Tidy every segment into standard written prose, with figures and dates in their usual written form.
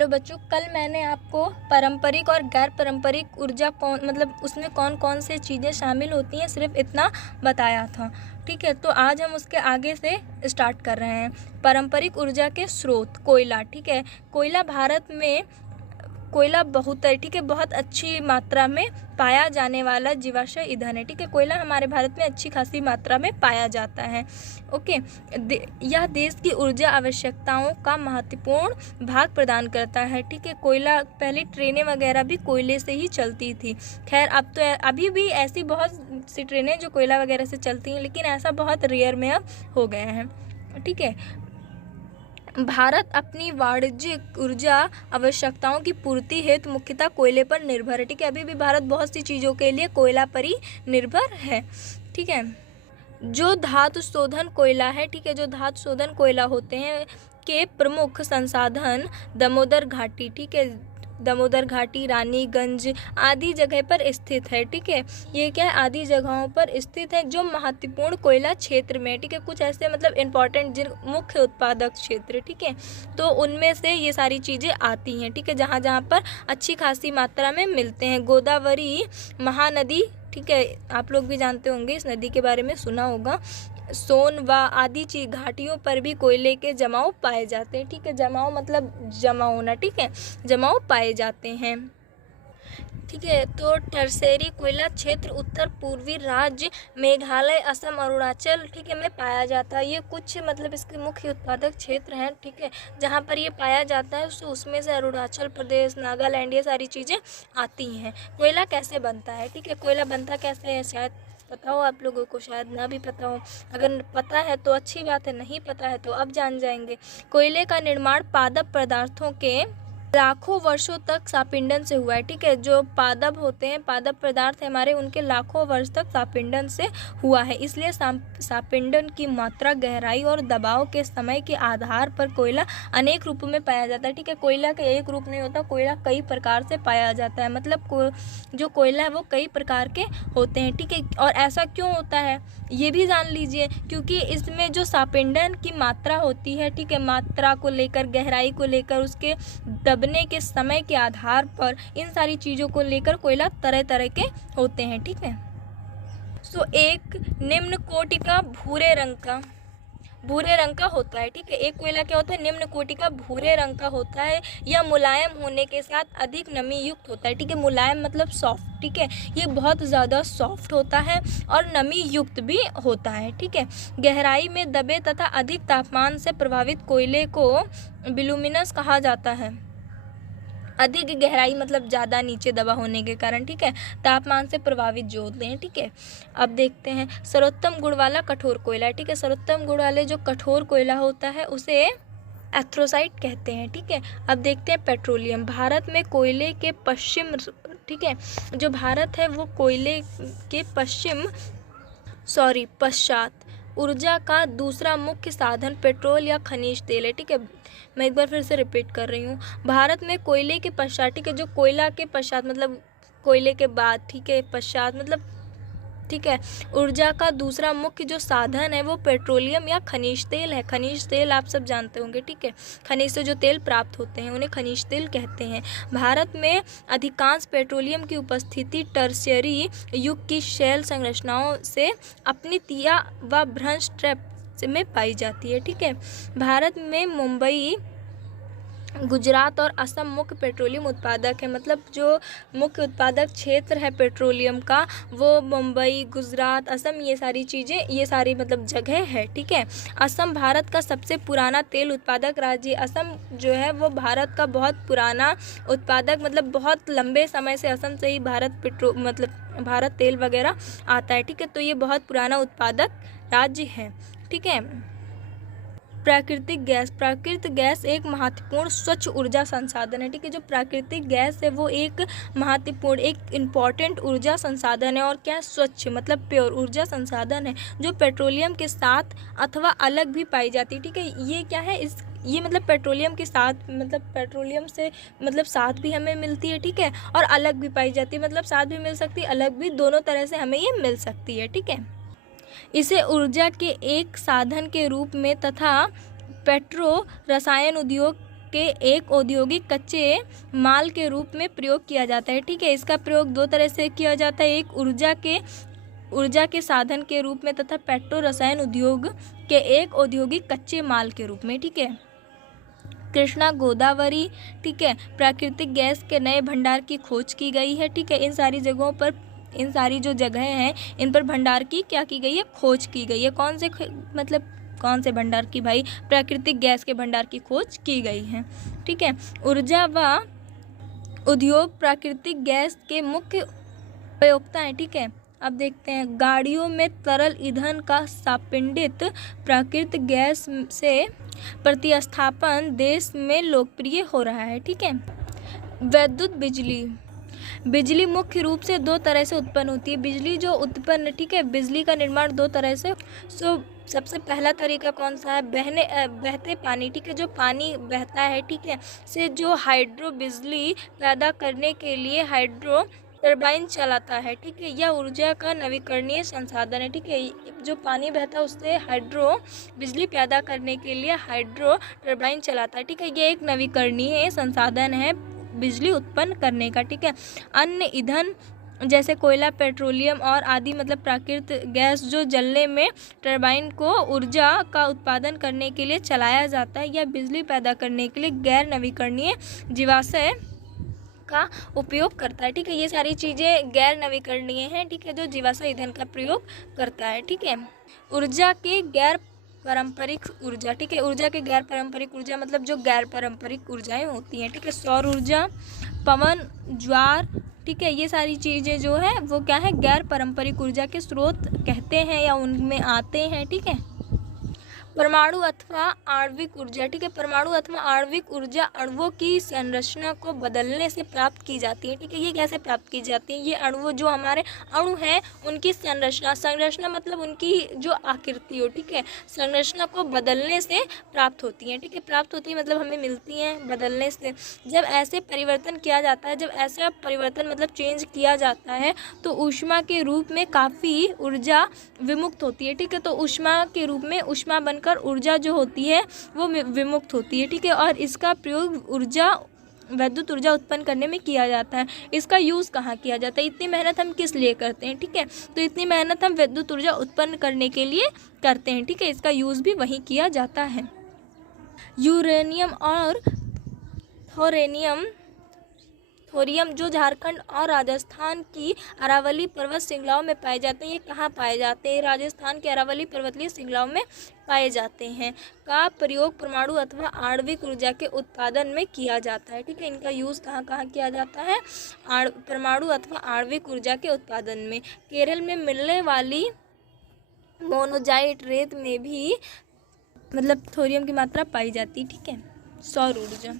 Hello बच्चों, कल मैंने आपको पारंपरिक और गैर पारंपरिक ऊर्जा उसमें कौन कौन से चीज़ें शामिल होती हैं सिर्फ इतना बताया था। ठीक है, तो आज हम उसके आगे से स्टार्ट कर रहे हैं। पारंपरिक ऊर्जा के स्रोत कोयला। ठीक है, कोयला भारत में कोयला बहुत है, ठीक है, बहुत अच्छी मात्रा में पाया जाने वाला जीवाश्म ईंधन है। ठीक है, कोयला हमारे भारत में अच्छी खासी मात्रा में पाया जाता है। ओके, यह देश की ऊर्जा आवश्यकताओं का महत्वपूर्ण भाग प्रदान करता है। ठीक है, कोयला पहले ट्रेनें वगैरह भी कोयले से ही चलती थी। खैर अब तो अभी भी ऐसी बहुत सी ट्रेनें जो कोयला वगैरह से चलती हैं, लेकिन ऐसा बहुत रेयर में अब हो गया है। ठीक है, भारत अपनी वाणिज्यिक ऊर्जा आवश्यकताओं की पूर्ति हेतु मुख्यतः कोयले पर निर्भर है। ठीक है, अभी भी भारत बहुत सी चीज़ों के लिए कोयला पर ही निर्भर है। ठीक है, जो धातु शोधन कोयला है, ठीक है, जो धातु शोधन कोयला होते हैं के प्रमुख संसाधन दामोदर घाटी, ठीक है, दामोदर घाटी, रानीगंज आदि जगह पर स्थित है। ठीक है, ये क्या है, आदि जगहों पर स्थित है जो महत्वपूर्ण कोयला क्षेत्र में। ठीक है, कुछ ऐसे इम्पॉर्टेंट जिन मुख्य उत्पादक क्षेत्र, ठीक है, तो उनमें से ये सारी चीज़ें आती हैं। ठीक है, जहाँ जहाँ पर अच्छी खासी मात्रा में मिलते हैं। गोदावरी महानदी, ठीक है, आप लोग भी जानते होंगे, इस नदी के बारे में सुना होगा। सोन व आदि घाटियों पर भी कोयले के जमाव पाए जाते हैं। ठीक है, जमाव मतलब जमा होना, ठीक है, जमाव पाए जाते हैं। ठीक है, तो टर्सेरी कोयला क्षेत्र उत्तर पूर्वी राज्य मेघालय, असम, अरुणाचल, ठीक है, में पाया जाता है। ये कुछ इसके मुख्य उत्पादक क्षेत्र हैं। ठीक है, जहाँ पर ये पाया जाता है तो उसमें से अरुणाचल प्रदेश, नागालैंड, ये सारी चीज़ें आती हैं। कोयला कैसे बनता है? ठीक है, कोयला बनता कैसे है शायद पता हो आप लोगों को, शायद ना भी पता हो। अगर पता है तो अच्छी बात है, नहीं पता है तो अब जान जाएंगे। कोयले का निर्माण पादप पदार्थों के लाखों वर्षों तक सापिंडन से हुआ है। ठीक है, जो पादप होते हैं, पादप पदार्थ है हमारे, उनके लाखों वर्ष तक सापिंडन से हुआ है। इसलिए सापिंडन की मात्रा, गहराई और दबाव के समय के आधार पर कोयला अनेक रूपों में पाया जाता है। ठीक है, कोयला का एक रूप नहीं होता, कोयला कई प्रकार से पाया जाता है। जो कोयला है वो कई प्रकार के होते हैं। ठीक है, और ऐसा क्यों होता है ये भी जान लीजिए, क्योंकि इसमें जो सापिंडन की मात्रा होती है, ठीक है, मात्रा को लेकर, गहराई को लेकर, उसके दबने के समय के आधार पर, इन सारी चीज़ों को लेकर कोयला तरह तरह के होते हैं। ठीक है, सो एक निम्न कोटि का भूरे रंग का होता है। ठीक है, एक कोयला क्या होता है, निम्न कोटि का भूरे रंग का होता है। यह मुलायम होने के साथ अधिक नमी युक्त होता है। ठीक है, मुलायम मतलब सॉफ्ट। ठीक है, ये बहुत ज़्यादा सॉफ्ट होता है और नमी युक्त भी होता है। ठीक है, गहराई में दबे तथा अधिक तापमान से प्रभावित कोयले को बिलुमिनस कहा जाता है। अधिक गहराई मतलब ज़्यादा नीचे दबा होने के कारण, ठीक है, तापमान से प्रभावित जो होते हैं। ठीक है, अब देखते हैं सर्वोत्तम गुण वाला कठोर कोयला। ठीक है, सर्वोत्तम गुण वाले जो कठोर कोयला होता है उसे एथ्रोसाइट कहते हैं। ठीक है, अब देखते हैं पेट्रोलियम। भारत में कोयले के ठीक है, जो भारत है वो कोयले के पश्चात ऊर्जा का दूसरा मुख्य साधन पेट्रोल या खनिज तेल है। ठीक है, मैं एक बार फिर से रिपीट कर रही हूँ। भारत में कोयले के पश्चात, ठीक है, जो कोयला के पश्चात कोयले के बाद, ठीक है, पश्चात ठीक है, ऊर्जा का दूसरा मुख्य जो साधन है वो पेट्रोलियम या खनिज तेल है। खनिज तेल आप सब जानते होंगे। ठीक है, खनिज से जो तेल प्राप्त होते हैं उन्हें खनिज तेल कहते हैं। भारत में अधिकांश पेट्रोलियम की उपस्थिति टर्शियरी युग की शैल संरचनाओं से अपनितिया व भ्रंश ट्रैप में पाई जाती है। ठीक है, भारत में मुंबई, गुजरात और असम मुख्य पेट्रोलियम उत्पादक है। जो मुख्य उत्पादक क्षेत्र है पेट्रोलियम का वो मुंबई, गुजरात, असम, ये सारी चीज़ें, ये सारी जगह है। ठीक है, असम भारत का सबसे पुराना तेल उत्पादक राज्य। असम जो है वो भारत का बहुत पुराना उत्पादक, बहुत लंबे समय से असम से ही भारत तेल वगैरह आता है। ठीक है, तो ये बहुत पुराना उत्पादक राज्य है। ठीक है, प्राकृतिक गैस एक महत्वपूर्ण स्वच्छ ऊर्जा संसाधन है। ठीक है, जो प्राकृतिक गैस है वो एक महत्वपूर्ण, एक इम्पॉर्टेंट ऊर्जा संसाधन है। और क्या, स्वच्छ प्योर ऊर्जा संसाधन है जो पेट्रोलियम के साथ अथवा अलग भी पाई जाती है। ठीक है, ये क्या है, ये पेट्रोलियम के साथ, पेट्रोलियम से साथ भी हमें मिलती है। ठीक है, और अलग भी पाई जाती है, साथ भी मिल सकती है, अलग भी, दोनों तरह से हमें ये मिल सकती है। ठीक है, इसे ऊर्जा के एक साधन के रूप में तथा पेट्रो रसायन उद्योग के एक औद्योगिक कच्चे माल के रूप में प्रयोग किया जाता है। ठीक है, इसका प्रयोग दो तरह से किया जाता है, एक ऊर्जा के साधन के रूप में तथा पेट्रो रसायन उद्योग के एक औद्योगिक कच्चे माल के रूप में। ठीक है, कृष्णा गोदावरी, ठीक है, प्राकृतिक गैस के नए भंडार की खोज की गई है। ठीक है, इन सारी जगहों पर, इन सारी जो जगह हैं इन पर भंडार की क्या की गई है, खोज की गई है। कौन से भंडार की भाई, प्राकृतिक गैस के भंडार की खोज की गई है। ठीक है, ऊर्जा व उद्योग प्राकृतिक गैस के मुख्य उपयोक्ता हैं। ठीक है, अब देखते हैं, गाड़ियों में तरल ईंधन का सापिंडित प्राकृतिक गैस से प्रतिस्थापन देश में लोकप्रिय हो रहा है। ठीक है, वैद्युत बिजली मुख्य रूप से दो तरह से उत्पन्न होती है। बिजली जो उत्पन्न, ठीक है, बिजली का निर्माण दो तरह से। सबसे पहला तरीका कौन सा है, बहते पानी, ठीक है, जो पानी बहता है, ठीक है, से जो हाइड्रो बिजली पैदा करने के लिए हाइड्रो टरबाइन चलाता है। ठीक है, यह ऊर्जा का नवीकरणीय संसाधन है। ठीक है, जो पानी बहता है उससे हाइड्रो बिजली पैदा करने के लिए हाइड्रो टरबाइन चलाता है। ठीक है, ये एक नवीकरणीय संसाधन है बिजली उत्पन्न करने का। ठीक है, अन्य ईंधन जैसे कोयला, पेट्रोलियम और आदि मतलब प्राकृतिक गैस जो जलने में टरबाइन को ऊर्जा का उत्पादन करने के लिए चलाया जाता है या बिजली पैदा करने के लिए गैर नवीकरणीय जीवाश्म का उपयोग करता है। ठीक है, ये सारी चीज़ें गैर नवीकरणीय हैं। ठीक है, जो जीवाश्म ईंधन का प्रयोग करता है। ठीक है, ऊर्जा के गैर पारंपरिक ऊर्जा, ठीक है, ऊर्जा के गैर पारंपरिक ऊर्जा मतलब जो गैर पारंपरिक ऊर्जाएं होती हैं। ठीक है, सौर ऊर्जा, पवन, ज्वार, ठीक है, ये सारी चीज़ें जो है वो क्या है, गैर पारंपरिक ऊर्जा के स्रोत कहते हैं या उनमें आते हैं। ठीक है, परमाणु अथवा आणविक ऊर्जा, ठीक है, परमाणु अथवा आणविक ऊर्जा अणुओं की संरचना को बदलने से प्राप्त की जाती है। ठीक है, ये कैसे प्राप्त की जाती है, ये अणु जो हमारे अणु हैं उनकी संरचना मतलब उनकी जो आकृति हो, ठीक है, संरचना को बदलने से प्राप्त होती है। ठीक है, प्राप्त होती है मतलब हमें मिलती हैं बदलने से। जब ऐसे परिवर्तन किया जाता है, जब ऐसा परिवर्तन मतलब चेंज किया जाता है तो ऊष्मा के रूप में काफ़ी ऊर्जा विमुक्त होती है। ठीक है, तो ऊष्मा के रूप में ऊष्मा बनकर ऊर्जा जो होती है वो विमुक्त होती है। ठीक है, और इसका प्रयोग वैद्युत ऊर्जा उत्पन्न करने में किया जाता है। इसका यूज़ कहाँ किया जाता है, इतनी मेहनत हम किस लिए करते हैं। ठीक है, तो इतनी मेहनत हम वैद्युत ऊर्जा उत्पन्न करने के लिए करते हैं। ठीक है, इसका यूज़ भी वहीं किया जाता है। यूरेनियम और थोरियम जो झारखंड और राजस्थान की अरावली पर्वत श्रृंखलाओं में पाए जाते हैं। ये कहाँ पाए जाते हैं, राजस्थान के अरावली पर्वतीय श्रृंखलाओं में पाए जाते हैं। का प्रयोग परमाणु अथवा आणविक ऊर्जा के उत्पादन में किया जाता है। ठीक है, इनका यूज़ कहाँ कहाँ किया जाता है, परमाणु अथवा आणविक ऊर्जा के उत्पादन में। केरल में मिलने वाली मोनोजाइट रेत में भी मतलब थोरियम की मात्रा पाई जाती है। ठीक है, सौर ऊर्जा,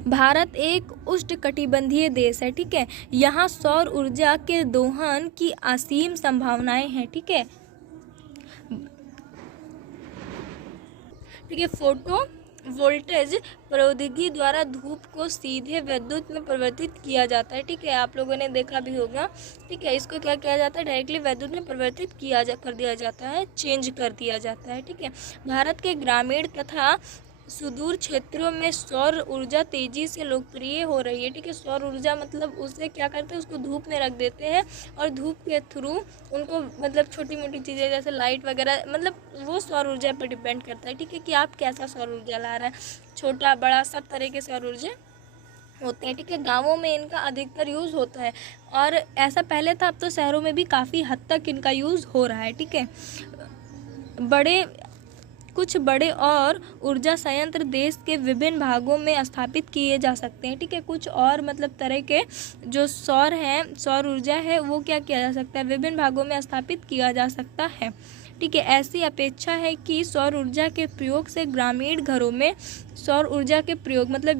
भारत एक उष्णकटिबंधीय देश है। ठीक है, यहाँ सौर ऊर्जा के दोहन की असीम संभावनाएं हैं। ठीक है, फोटो वोल्टेज प्रौद्योगिकी द्वारा धूप को सीधे विद्युत में परिवर्तित किया जाता है। ठीक है, आप लोगों ने देखा भी होगा। ठीक है, इसको क्या किया जाता है, डायरेक्टली विद्युत में परिवर्तित कर दिया जाता है, चेंज कर दिया जाता है। ठीक है, भारत के ग्रामीण तथा सुदूर क्षेत्रों में सौर ऊर्जा तेज़ी से लोकप्रिय हो रही है। ठीक है, सौर ऊर्जा मतलब उससे क्या करते हैं, उसको धूप में रख देते हैं और धूप के थ्रू उनको मतलब छोटी मोटी चीज़ें जैसे लाइट वगैरह मतलब वो सौर ऊर्जा पर डिपेंड करता है। ठीक है, कि आप कैसा सौर ऊर्जा ला रहे हैं, छोटा बड़ा सब तरह के सौर ऊर्जा होते हैं। ठीक है, गाँवों में इनका अधिकतर यूज़ होता है और ऐसा पहले था, अब तो शहरों में भी काफ़ी हद तक इनका यूज़ हो रहा है। ठीक है, कुछ बड़े और ऊर्जा संयंत्र देश के विभिन्न भागों में स्थापित किए जा सकते हैं। ठीक है, कुछ और मतलब तरह के जो सौर ऊर्जा है वो क्या किया जा सकता है, विभिन्न भागों में स्थापित किया जा सकता है। ठीक है, ऐसी अपेक्षा है कि सौर ऊर्जा के प्रयोग से ग्रामीण घरों में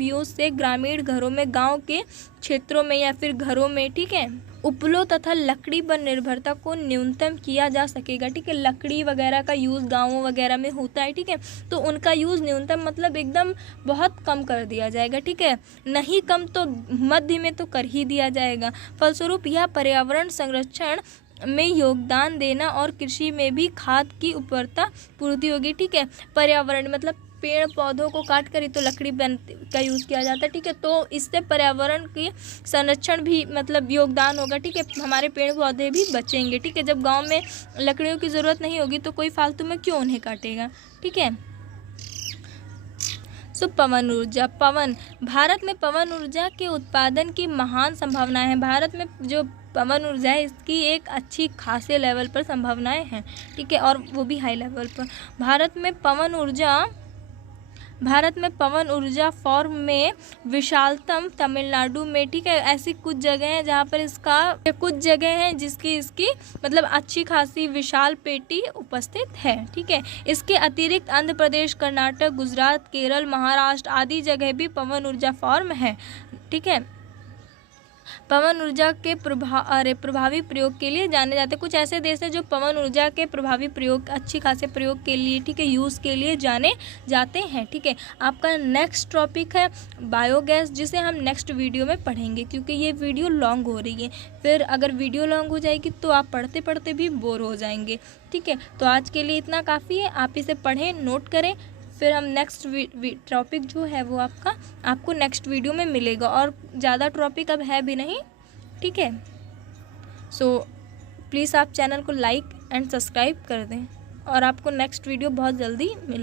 यूज से ग्रामीण घरों में, गांव के क्षेत्रों में या फिर घरों में, ठीक है, उपलों तथा लकड़ी पर निर्भरता को न्यूनतम किया जा सकेगा। ठीक है, लकड़ी वगैरह का यूज़ गाँवों वगैरह में होता है। ठीक है, तो उनका यूज़ न्यूनतम मतलब एकदम बहुत कम कर दिया जाएगा। ठीक है, नहीं कम तो मध्य में तो कर ही दिया जाएगा। फलस्वरूप यह पर्यावरण संरक्षण में योगदान देना और कृषि में भी खाद की उपलब्धता पूर्ति होगी। ठीक है, पर्यावरण मतलब पेड़ पौधों को काट कर ही तो लकड़ी का यूज़ किया जाता है, ठीक है। तो इससे पर्यावरण की संरक्षण भी मतलब योगदान होगा, ठीक है। हमारे पेड़ पौधे भी बचेंगे, ठीक है। जब गांव में लकड़ियों की ज़रूरत नहीं होगी तो कोई फालतू में क्यों उन्हें काटेगा, ठीक है। पवन ऊर्जा। भारत में पवन ऊर्जा के उत्पादन की महान संभावनाएं हैं। भारत में जो पवन ऊर्जा है इसकी एक अच्छी खासे लेवल पर संभावनाएं हैं, ठीक है, और वो भी हाई लेवल पर। भारत में पवन ऊर्जा फॉर्म में विशालतम तमिलनाडु में, ठीक है। ऐसी कुछ जगह हैं जहाँ पर इसकी मतलब अच्छी खासी विशाल पेटी उपस्थित है, ठीक है। इसके अतिरिक्त आंध्र प्रदेश, कर्नाटक, गुजरात, केरल, महाराष्ट्र आदि जगह भी पवन ऊर्जा फॉर्म है, ठीक है। पवन ऊर्जा के प्रभावी प्रयोग के लिए जाने जाते हैं। कुछ ऐसे देश हैं जो पवन ऊर्जा के प्रभावी प्रयोग, अच्छी खासे प्रयोग के लिए, ठीक है, यूज़ के लिए जाने जाते हैं, ठीक है। आपका नेक्स्ट टॉपिक है बायोगैस, जिसे हम नेक्स्ट वीडियो में पढ़ेंगे, क्योंकि ये वीडियो लॉन्ग हो रही है। फिर अगर वीडियो लॉन्ग हो जाएगी तो आप पढ़ते पढ़ते भी बोर हो जाएंगे, ठीक है। तो आज के लिए इतना काफ़ी है, आप इसे पढ़ें, नोट करें। फिर हम नेक्स्ट टॉपिक जो है वो आपको नेक्स्ट वीडियो में मिलेगा, और ज़्यादा टॉपिक अब है भी नहीं, ठीक है। प्लीज़ आप चैनल को लाइक एंड सब्सक्राइब कर दें, और आपको नेक्स्ट वीडियो बहुत जल्दी मिलेगी।